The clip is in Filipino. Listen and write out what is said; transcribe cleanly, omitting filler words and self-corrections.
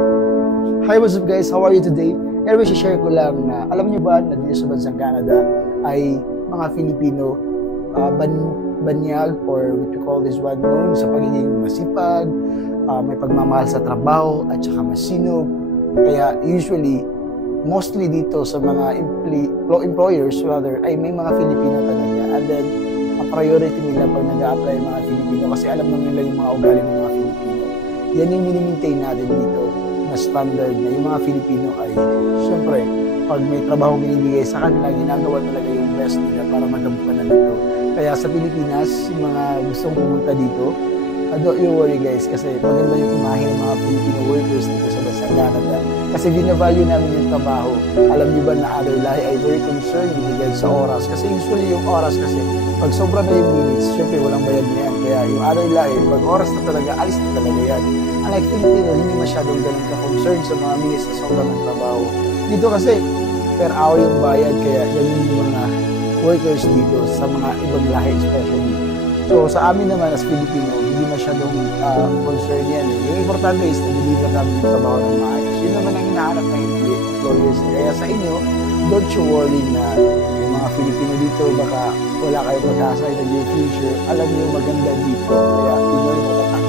Hi, what's up guys? How are you today? Anyway, share ko lang na alam niyo ba na dito sa bansang Canada ay mga Filipino banyag or what you call this one known sa pagiging masipag, may pagmamahal sa trabaho at saka masinop. Kaya usually, mostly dito sa mga employers rather ay may mga Filipino talaga. And then, ang priority nila pag nag-a-apply yung mga Filipino kasi alam naman nila yung mga ugali ng mga Filipino. Yan yung minimaintain natin dito na standard na yung mga Filipino ay syempre pag may trabaho binibigay sa kanila, ginagawa talaga yung best nila para magabukan na nito. Kaya sa Pilipinas, yung mga gustong pumunta dito, don't you worry guys kasi maganda yung imahe ng mga Filipino workers dito sa bansang Canada kasi binavalue namin yung trabaho. Alam niyo ba na other lahi ay very concerned with regards sa oras kasi usually yung oras kasi pag sobra na yung minutes, syempre walang bayad na yan. Kaya yung other lahi, pag oras na talaga, alis na talaga yan. Unlike Filipino, hindi masyadong ganun ka-concern sa mga minutes na sobrang ng trabaho. Dito kasi, per hour yung bayad, kaya ganun yung mga workers dito sa mga ibang lahi especially. So sa amin naman as Filipino, hindi masyadong concern yan. Yung importante is na-deliver namin yung trabaho ng maayos. Yun naman ang hinahanap ng employers. Kaya sa inyo, don't you worry na yung mga Filipino dito, baka wala kayo pag-asa in the near future. Alam niyo maganda dito. Kaya Pinoy matatak